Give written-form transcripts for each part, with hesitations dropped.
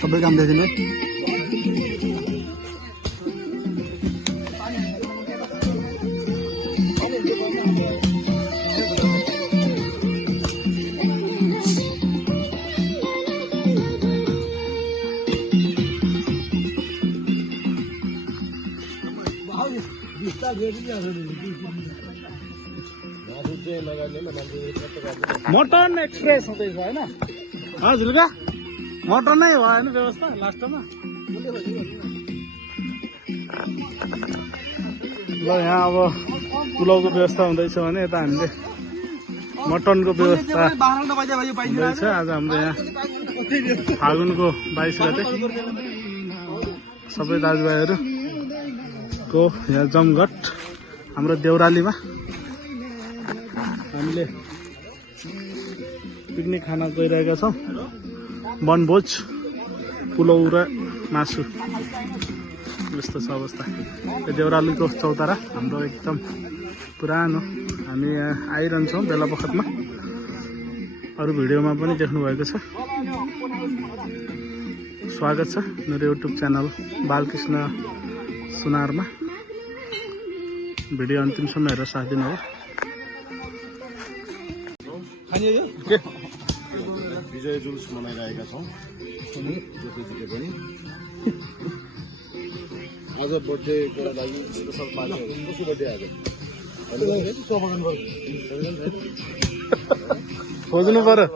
सबै काम दिइदिनु mutton express हुँदैछ होइन हजुर का मटन नै भएन व्यवस्था लास्टमा ल यहाँ अब पुलाउको व्यवस्था हुँदैछ भने यता हामीले मटनको व्यवस्था हुँदैछ आज हाम्रो यहाँ फागुनको 22 गते सबै दाजुभाइहरूको यहाँ जमघट हाम्रो देउरालीमा हामीले पिकनिक खान गइरहेका छौँ वनभोज पुलाउ र मासु यस्तो छ अवस्था यो देउरालीको चौतारा हाम्रो एकदम पुरानो हामी यहाँ आइरहन्छौँ बेला बखतमा अरू भिडियोमा पनि देख्नुभएको छ स्वागत छ मेरो युट्युब च्यानल बालकृष्ण सुनारमा भिडियो अन्तिमसम्म हेरेर साथ दिनुहोस् विजय जुलुस मनाइरहेका छौँ पनि आज बर्थडेको लागि स्पेसल पार्टीहरू कसको बर्थडे आज खोज्नु पर्यो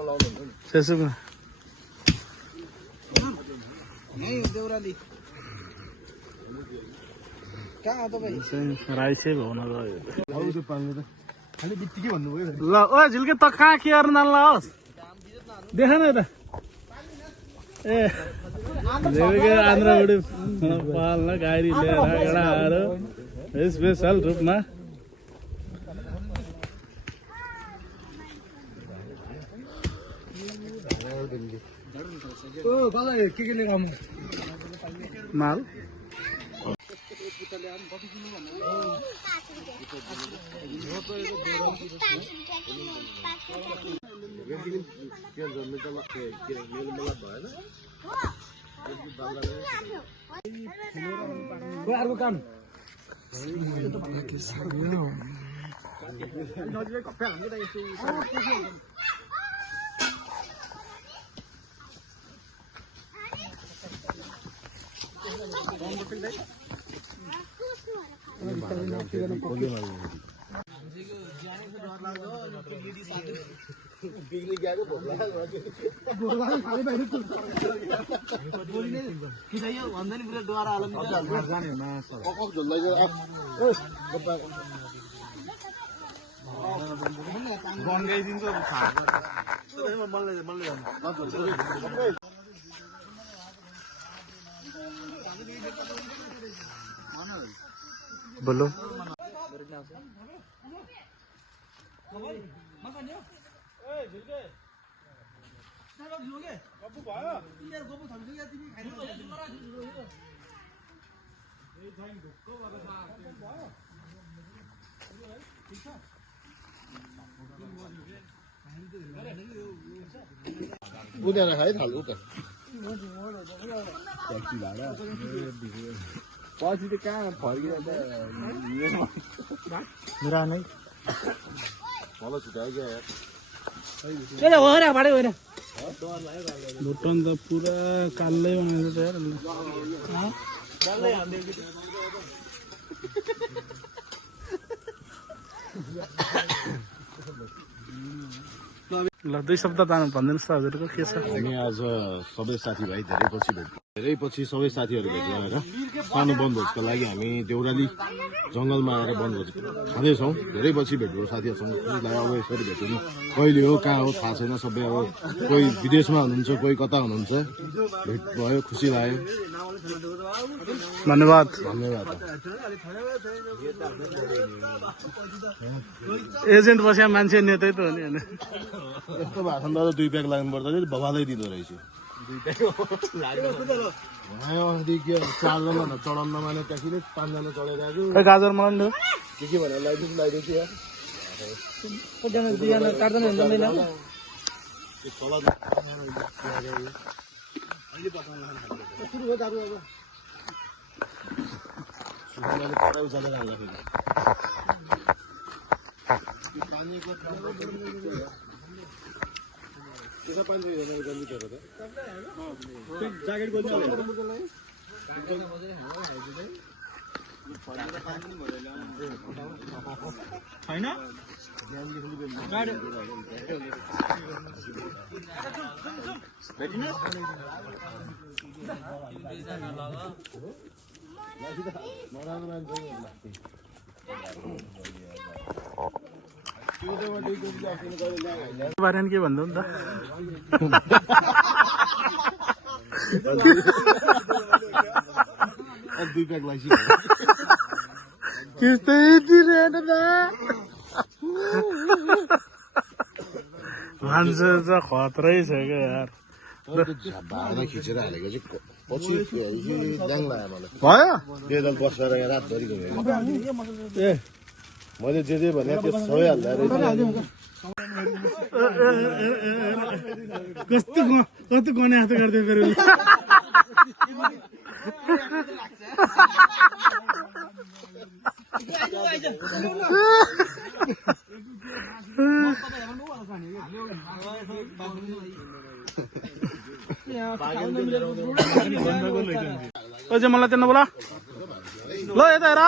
फेसबुकमा राइसै भाउन गयो ल ओ झिल्के त कहाँ के गर्नु जान्ला होस् देख न त ए आन्द्राबाट पाल्न गाडी लिएर केटाहरू स्पेसल रूपमा माल अर्को काम पिकनिक गएको भोक लाग्यो बोलो उनीहरूलाई खाइ थाल्नु त पछि त कहाँ फर्किएर नै मलाई छुट्यायो क्या भुटन त पुरा कालै बनाएको छ ल 2 शब्द भनिदिनुहोस् त हजुरको के छ हामी आज सबै साथीभाइ धेरै पछि सबै साथीहरू भेट भएर सानो वनभोजको लागि हामी देउराली जङ्गलमा आएर वनभोज खाँदैछौँ धेरै पछि भेट भयो साथीहरूसँग खुसी लाग्यो अब यसरी भेट हुनु कहिले हो कहाँ हो थाहा छैन सबै अब कोही विदेशमा हुनुहुन्छ कोही कता हुनुहुन्छ भेट भयो खुसी लाग्यो धन्यवाद एजेन्ट बस्या मान्छे नेतै त हो नि हैन यस्तो भाषण त 2 प्याक लाग्नु पर्छ बबालै दिँदो रहेछ चारजना चढाउन माने त्यहाँदेखि 5 जना चढाइरहेको खै गाजर मलाई नि के भनेर लगाइदिएको या बारेमा के भन्दा नि त दुई प्याक लाग्छ त्यस्तै दिरहेन त मान्छे चाहिँ खत्रै छ क्या यार भाडा खिचेर हालेको चाहिँ पछि ल्याङ लाग्यो मलाई भयो बेदल बसेर यहाँ रातभरि घुमेको ए मैले जे भने त्यो सबै हाल्दा कस्तो कस्तो गने जस्तो गर्दै फेरि ओ चाहिँ मलाई त्यहाँ नबोला ल यता हेर